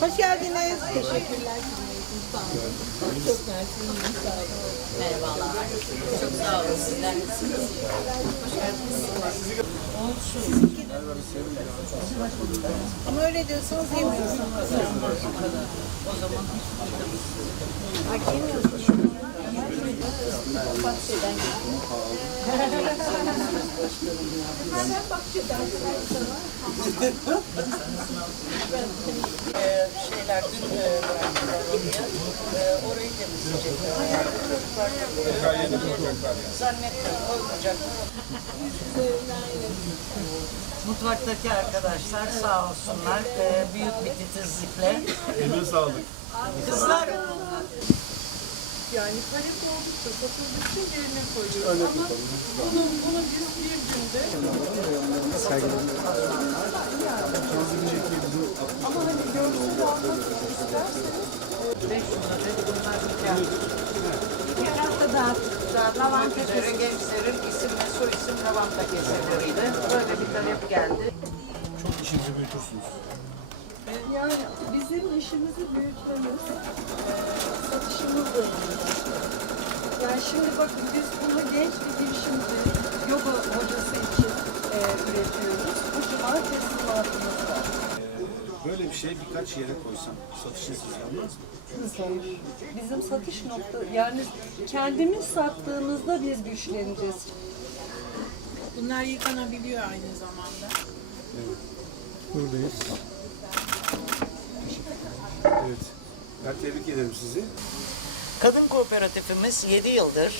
Hoş geldiniz. Teşekkürler. Sağ olun. Çok mersi. iyiyim, Sağ olun. Merhabalar. Çok sağ olun. Sizler nasılsınız? Hoş geldiniz. Ama öyle diyorsanız yemiyorsunuz. O zaman Bak yemiyorsunuz. Ee, şeyler dün e, bıraktılar oraya. Ee, orayı temizleyecekler. Yani çocuklar zannettim koymayacaklar. Mutfaktaki arkadaşlar sağ olsunlar. Ee, büyük bir titizlikle. Eline sağlık. Kızlar Yani talep oldukça satıldıkça yerine koyuyoruz. Ama bunu, bunu biz bir günde ama hani görsel almak isterseniz 500 adet bunlar hikaye. Her hafta dağıttıklar. Lavanta Üzere gençlerin isim ve soy isim lavanta keseleriydi. Böyle bir talep geldi. Çok işinizi büyütürsünüz. yani bizim işimizi büyütmemiz, eee, satışımızla ilgili. Yani şimdi bakın biz bunu genç bir girişimci, yoga hocası için eee, üretiyoruz. Bu cuma teslimatımız var. Böyle bir şey birkaç yere koysam satışın siz olmaz mı? Bizim satış nokta yani kendimiz sattığımızda biz güçleneceğiz. Bunlar yıkanabiliyor aynı zamanda. Buradayız. Evet. Ben tebrik ederim sizi. Kadın kooperatifimiz 7 yıldır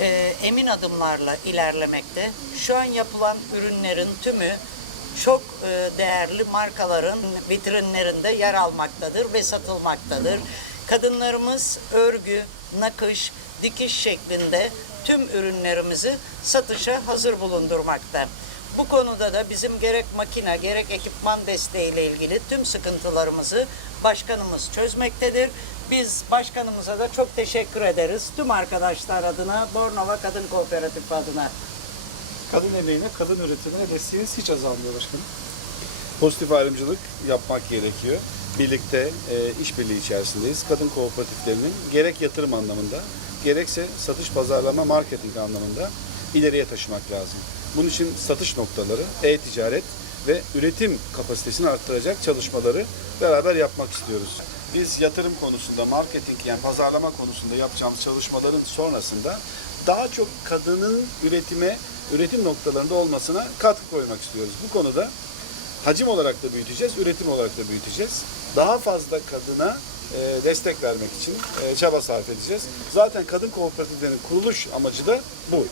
e, emin adımlarla ilerlemekte. Şu an yapılan ürünlerin tümü çok e, değerli markaların vitrinlerinde yer almaktadır ve satılmaktadır. Kadınlarımız örgü, nakış, dikiş şeklinde tüm ürünlerimizi satışa hazır bulundurmakta. Bu konuda da bizim gerek makine gerek ekipman desteğiyle ilgili tüm sıkıntılarımızı başkanımız çözmektedir. Biz başkanımıza da çok teşekkür ederiz. Tüm arkadaşlar adına, Bornova Kadın Kooperatif adına. Kadın emeğine, kadın üretimine desteğiniz hiç azalmıyor başkanım. Pozitif ayrımcılık yapmak gerekiyor. Birlikte e, işbirliği içerisindeyiz. Kadın kooperatiflerinin gerek yatırım anlamında, gerekse satış, pazarlama, marketing anlamında ileriye taşımak lazım. Bunun için satış noktaları, e-ticaret ve üretim kapasitesini arttıracak çalışmaları beraber yapmak istiyoruz. Biz yatırım konusunda, marketing yani pazarlama konusunda yapacağımız çalışmaların sonrasında daha çok kadının üretime, üretim noktalarında olmasına katkı koymak istiyoruz. Bu konuda hacim olarak da büyüteceğiz, üretim olarak da büyüteceğiz. Daha fazla kadına e, destek vermek için e, çaba sarf edeceğiz. Zaten kadın kooperatiflerinin kuruluş amacı da bu.